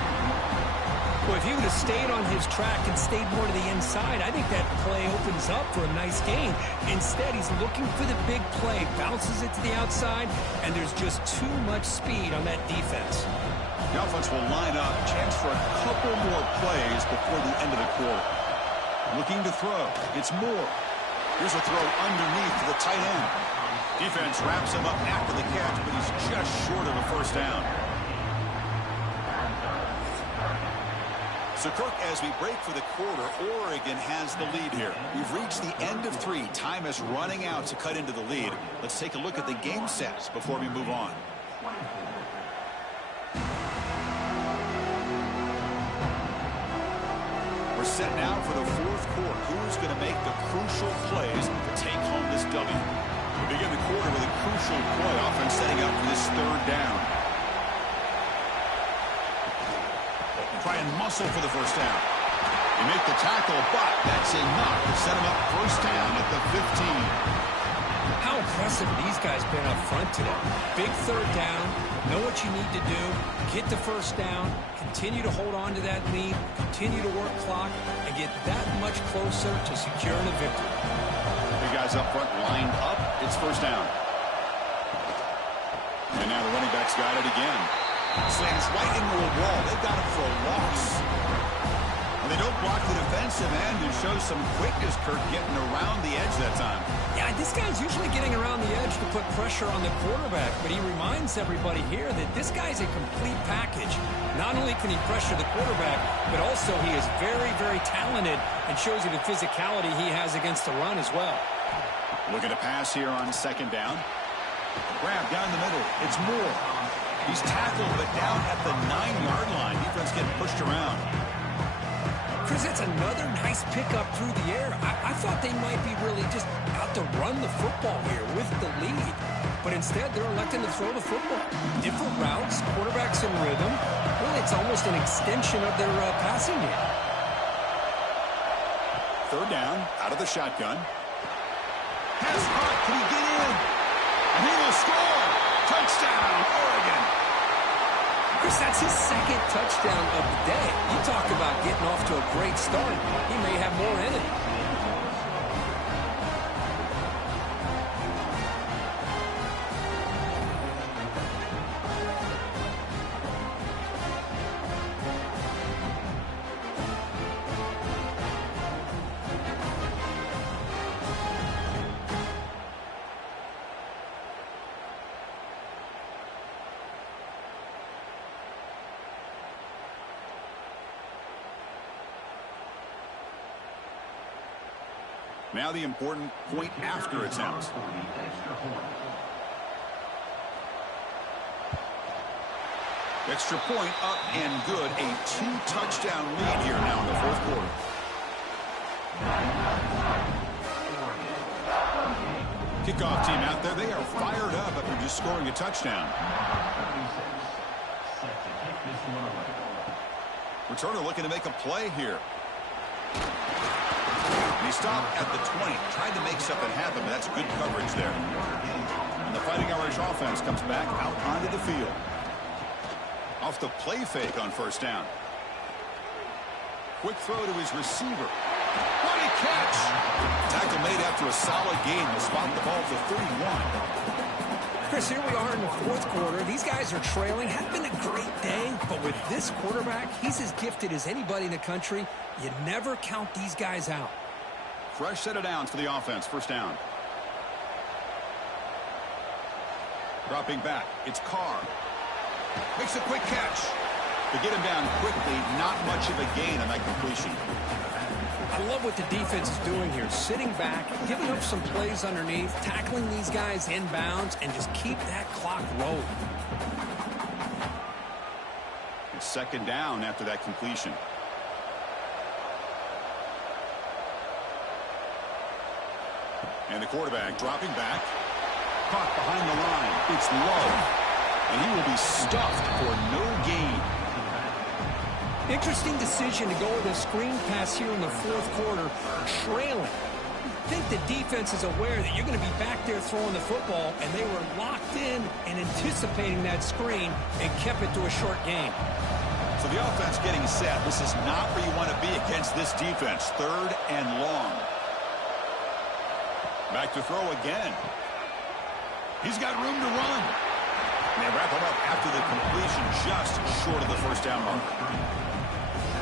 Well, if he would have stayed on his track and stayed more to the inside, I think that play opens up for a nice gain. Instead, he's looking for the big play, bounces it to the outside, and there's just too much speed on that defense. The offense will line up, chance for a couple more plays before the end of the quarter. Looking to throw. It's Moore. Here's a throw underneath to the tight end. Defense wraps him up after the catch, but he's just short of a first down. So, Kirk, as we break for the quarter, Oregon has the lead here. We've reached the end of 3. Time is running out to cut into the lead. Let's take a look at the game sets before we move on. We're set now for the fourth quarter. Who's going to make the crucial plays to take home this W? We begin the quarter with a crucial play. Offense setting up for this third down. Try and muscle for the first down. They make the tackle, but that's enough to set him up first down at the 15. How impressive these guys been up front today. Big third down, know what you need to do, get the first down, continue to hold on to that lead, continue to work clock, and get that much closer to securing a victory. The guys up front lined up. It's first down. And now the running back's got it again. Slams right into a wall. They've got it for a loss. And they don't block the defensive end and show some quickness, Kirk, getting around the edge that time. Yeah, this guy's usually getting around the edge to put pressure on the quarterback, but he reminds everybody here that this guy's a complete package. Not only can he pressure the quarterback, but also he is very, very talented and shows you the physicality he has against the run as well. Looking to pass here on second down. Grab down the middle. It's Moore. He's tackled, but down at the 9-yard line. Defense getting pushed around. Chris, that's another nice pickup through the air. I thought they might be really just out to run the football here with the lead. But instead, they're electing to throw the football. Different routes, quarterbacks in rhythm. Really, it's almost an extension of their passing game. Third down, out of the shotgun. Pass hot, can he get in? And he will score! Touchdown, Oregon! Chris, that's his second touchdown of the day. You talk about getting off to a great start. He may have more in it. Now the important point after attempts. Extra point up and good. A 2-touchdown lead here now in the fourth quarter. Kickoff team out there. They are fired up after just scoring a touchdown. Returner looking to make a play here. He stopped at the 20, tried to make something happen, but that's good coverage there. And the Fighting Irish offense comes back out onto the field. Off the play fake on first down. Quick throw to his receiver. What a catch! Tackle made after a solid gain. Will spot the ball to 31. Chris, here we are in the fourth quarter. These guys are trailing. Had been a great day, but with this quarterback, he's as gifted as anybody in the country. You never count these guys out. Fresh set of downs for the offense. First down. Dropping back. It's Carr. Makes a quick catch. To get him down quickly, not much of a gain on that completion. I love what the defense is doing here. Sitting back, giving up some plays underneath, tackling these guys inbounds, and just keep that clock rolling. It's second down after that completion. And the quarterback dropping back. Caught behind the line. It's low. And he will be stuffed for no gain. Interesting decision to go with a screen pass here in the fourth quarter, trailing. I think the defense is aware that you're going to be back there throwing the football, and they were locked in and anticipating that screen and kept it to a short gain. So the offense getting set. This is not where you want to be against this defense. 3rd and long. Back to throw again. He's got room to run. And they wrap him up after the completion, just short of the first down mark.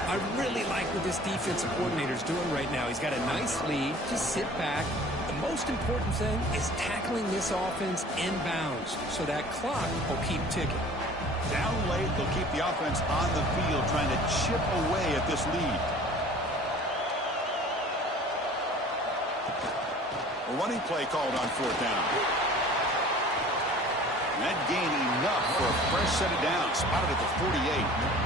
I really like what this defensive coordinator is doing right now. He's got a nice lead. Just sit back. The most important thing is tackling this offense inbounds so that clock will keep ticking. Down late, they'll keep the offense on the field trying to chip away at this lead. A running play called on 4th down. And that gain enough for a fresh set of downs. Spotted at the 48.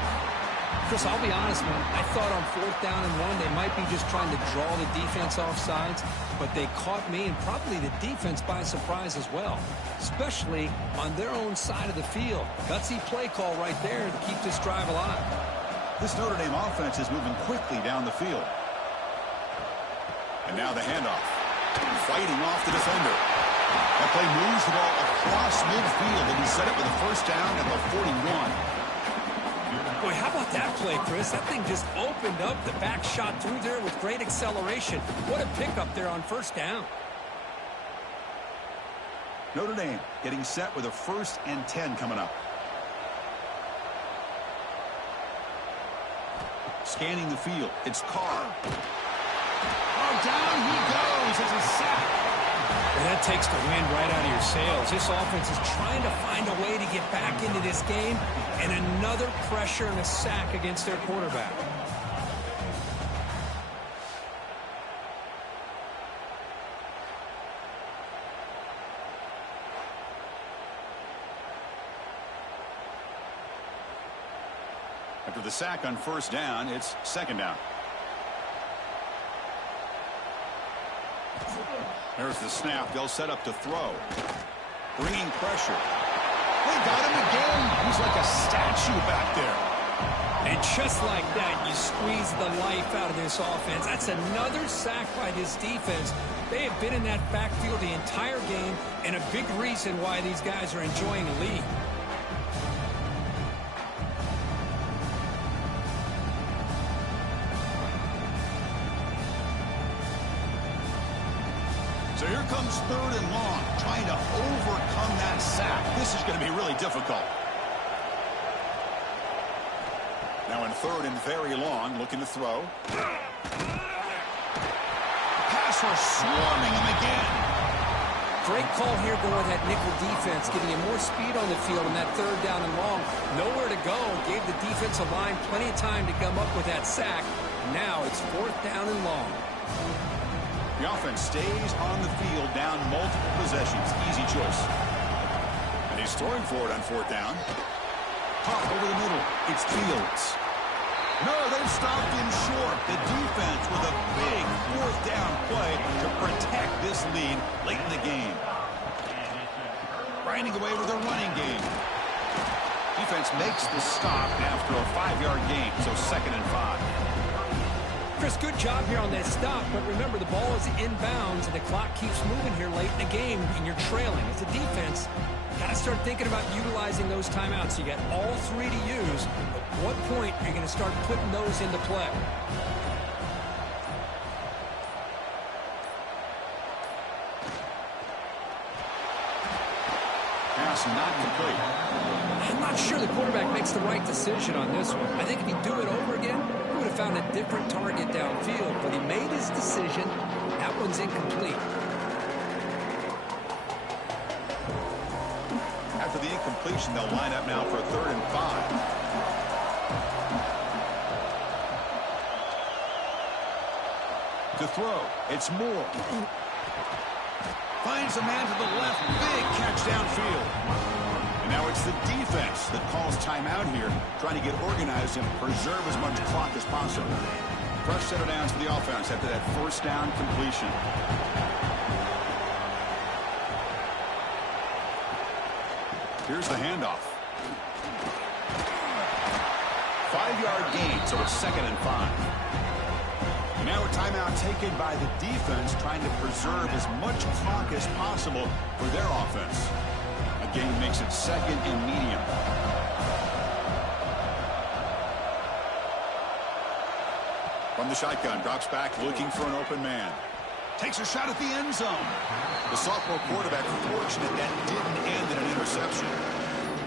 Chris, I'll be honest, man. I thought on 4th down and 1, they might be just trying to draw the defense off sides, but they caught me and probably the defense by surprise as well, especially on their own side of the field. Gutsy play call right there to keep this drive alive. This Notre Dame offense is moving quickly down the field. And now the handoff. Fighting off the defender. That play moves the ball across midfield, and he set it with a first down at the 41. Boy, how about that play, Chris? That thing just opened up. The back shot through there with great acceleration. What a pickup there on first down. Notre Dame getting set with a 1st and 10 coming up. Scanning the field. It's Carr. Oh, down he goes. It's a sack. And that takes the wind right out of your sails. This offense is trying to find a way to get back into this game, and another pressure and a sack against their quarterback. After the sack on first down, it's 2nd down. There's the snap. They'll set up to throw. Bringing pressure. They got him again. He's like a statue back there. And just like that, you squeeze the life out of this offense. That's another sack by this defense. They have been in that backfield the entire game, and a big reason why these guys are enjoying the lead. So here comes 3rd and long, trying to overcome that sack. This is going to be really difficult. Now in 3rd and very long, looking to throw. Passer swarming him again. Great call here going with that nickel defense, giving you more speed on the field on that 3rd down and long. Nowhere to go. Gave the defensive line plenty of time to come up with that sack. Now it's 4th down and long. The offense stays on the field down multiple possessions. Easy choice. And he's throwing for it on 4th down. Pop over the middle. It's Fields. No, they've stopped him short. The defense with a big 4th down play to protect this lead late in the game. Grinding away with a running game. Defense makes the stop after a 5-yard gain, so 2nd and 5. Chris, good job here on that stop, but remember the ball is inbounds and the clock keeps moving here late in the game and you're trailing. As a defense, you got to start thinking about utilizing those timeouts. You got all 3 to use. At what point are you going to start putting those into play? Pass not complete. I'm not sure the quarterback makes the right decision on this one. I think if he'd do it over again, he would have found a different target downfield, but he made his decision. That one's incomplete. After the incompletion, they'll line up now for a 3rd and 5. To throw, it's Moore. Finds a man to the left. Big catch downfield. And now it's the defense that calls timeout here, trying to get organized and preserve as much clock as possible. Fresh set of downs for the offense after that 1st down completion. Here's the handoff. 5-yard gain, so it's 2nd and 5. And now a timeout taken by the defense, trying to preserve as much clock as possible for their offense. Again, makes it 2nd and medium. From the shotgun, drops back looking for an open man. Takes a shot at the end zone. The sophomore quarterback fortunate that didn't end in an interception.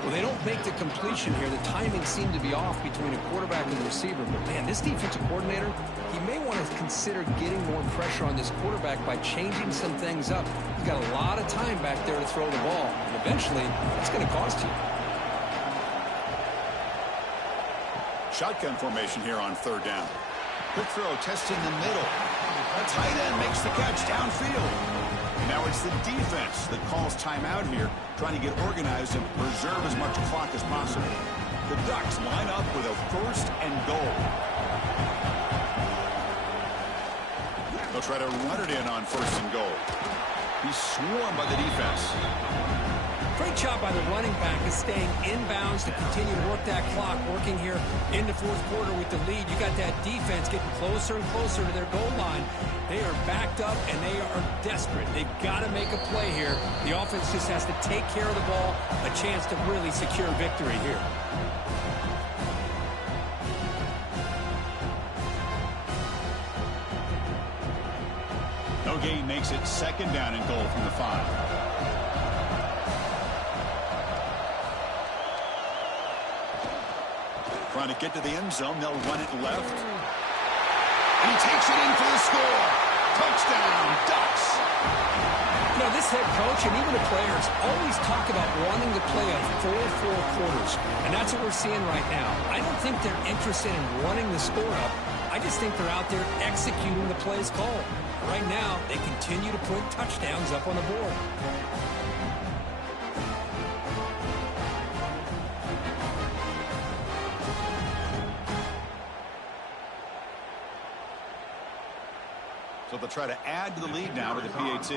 Well, they don't make the completion here. The timing seemed to be off between a quarterback and the receiver. But, man, this defensive coordinator, he may want to consider getting more pressure on this quarterback by changing some things up. He's got a lot of time back there to throw the ball. And eventually, it's going to cost you. Shotgun formation here on 3rd down. Quick throw, testing the middle. A tight end makes the catch downfield. Now it's the defense that calls timeout here, trying to get organized and preserve as much clock as possible. The Ducks line up with a 1st and goal. They'll try to run it in on 1st and goal. He's swarmed by the defense. Great job by the running back of staying inbounds to continue to work that clock, working here in the 4th quarter with the lead. You got that defense getting closer and closer to their goal line. They are backed up, and they are desperate. They've got to make a play here. The offense just has to take care of the ball, a chance to really secure victory here. No gain makes it 2nd down and goal from the 5. Trying to get to the end zone. They'll run it left. And he takes it in for the score. Touchdown, Ducks. You know, this head coach and even the players always talk about wanting to play a 4-4 quarters. And that's what we're seeing right now. I don't think they're interested in running the score up. I just think they're out there executing the plays called. Right now, they continue to put touchdowns up on the board. So they'll try to add to the lead now with the PAT.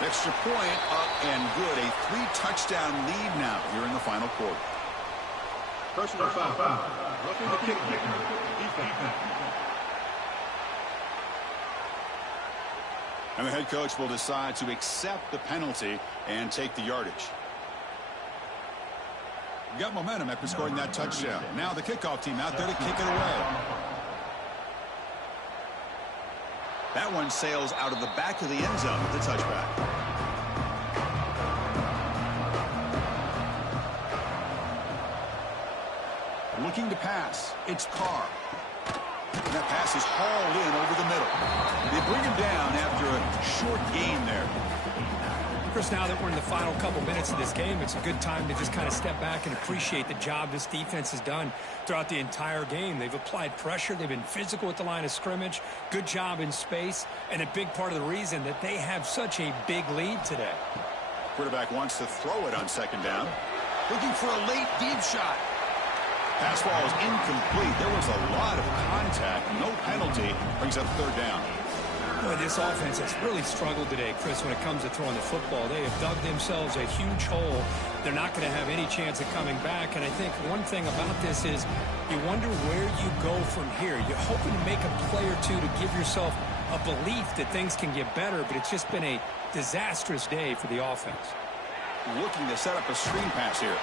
Extra point up and good. A 3-touchdown lead now here in the final quarter. Personal foul. Roughing the kick. Defense. And the head coach will decide to accept the penalty and take the yardage. Got momentum after scoring that touchdown. Now the kickoff team out there to kick it away. That one sails out of the back of the end zone with the touchback. Looking to pass. It's Carr. And that pass is hauled in over the middle. They bring him down after a short gain there. Chris, now that we're in the final couple minutes of this game, it's a good time to just kind of step back and appreciate the job this defense has done throughout the entire game. They've applied pressure. They've been physical at the line of scrimmage. Good job in space. And a big part of the reason that they have such a big lead today. Quarterback wants to throw it on 2nd down. Looking for a late deep shot. Pass ball is incomplete. There was a lot of contact. No penalty. Brings up 3rd down. Boy, this offense has really struggled today, Chris, when it comes to throwing the football. They have dug themselves a huge hole. They're not going to have any chance of coming back. And I think one thing about this is you wonder where you go from here. You're hoping to make a play or two to give yourself a belief that things can get better, but it's just been a disastrous day for the offense. Looking to set up a screen pass here.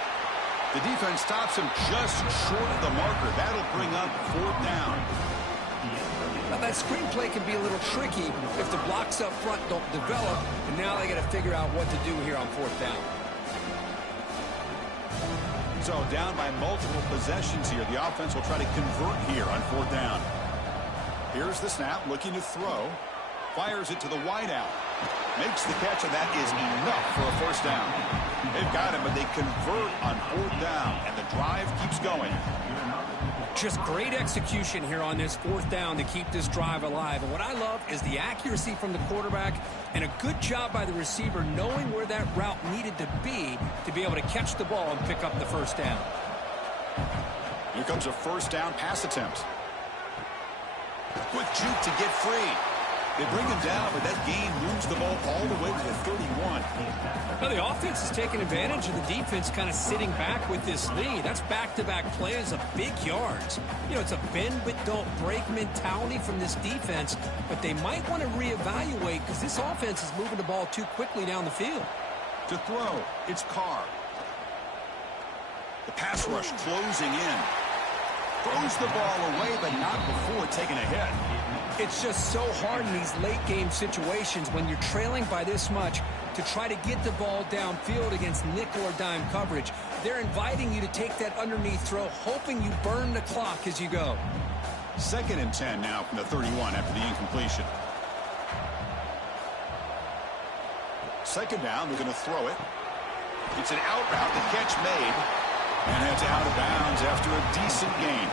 The defense stops him just short of the marker. That'll bring up 4th down. Now, that screen play can be a little tricky if the blocks up front don't develop, and now they got to figure out what to do here on 4th down. So down by multiple possessions here. The offense will try to convert here on 4th down. Here's the snap, looking to throw. Fires it to the wideout. Makes the catch, and that is enough for a 1st down. They've got him, but they convert on 4th down, and the drive keeps going. Just great execution here on this 4th down to keep this drive alive. And what I love is the accuracy from the quarterback and a good job by the receiver knowing where that route needed to be able to catch the ball and pick up the 1st down. Here comes a 1st down pass attempt. Quick juke to get free. They bring him down, but that gain moves the ball all the way to the 31. Well, the offense is taking advantage of the defense kind of sitting back with this lead. That's back-to-back plays of big yards. You know, it's a bend but don't break mentality from this defense, but they might want to reevaluate because this offense is moving the ball too quickly down the field. To throw, it's Carr. The pass rush closing in. Throws the ball away, but not before taking a hit. It's just so hard in these late-game situations when you're trailing by this much to try to get the ball downfield against nickel or dime coverage. They're inviting you to take that underneath throw, hoping you burn the clock as you go. 2nd and 10 now from the 31 after the incompletion. 2nd down, they're going to throw it. It's an out route, the catch made. And it's out of bounds after a decent gain.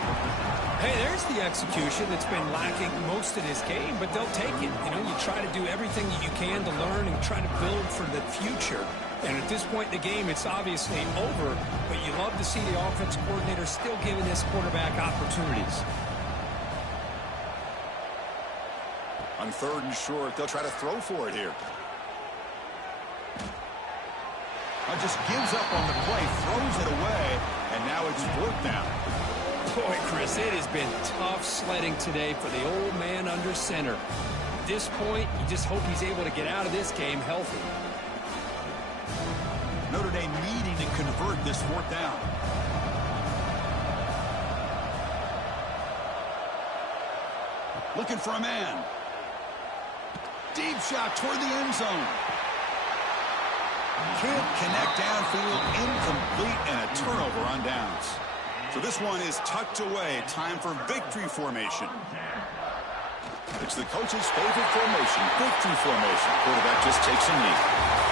Hey, there's the execution that's been lacking most of this game, but they'll take it. You know, you try to do everything that you can to learn and try to build for the future. And at this point in the game, it's obviously over, but you love to see the offense coordinator still giving this quarterback opportunities. On 3rd and short, they'll try to throw for it here. Just gives up on the play, throws it away, and now it's 4th down. Boy, Chris, it has been tough sledding today for the old man under center. At this point, you just hope he's able to get out of this game healthy. Notre Dame needing to convert this 4th down. Looking for a man. Deep shot toward the end zone. Can't connect downfield, incomplete, and a turnover on downs. So this one is tucked away. Time for victory formation. It's the coach's favorite formation, victory formation. Quarterback just takes a knee.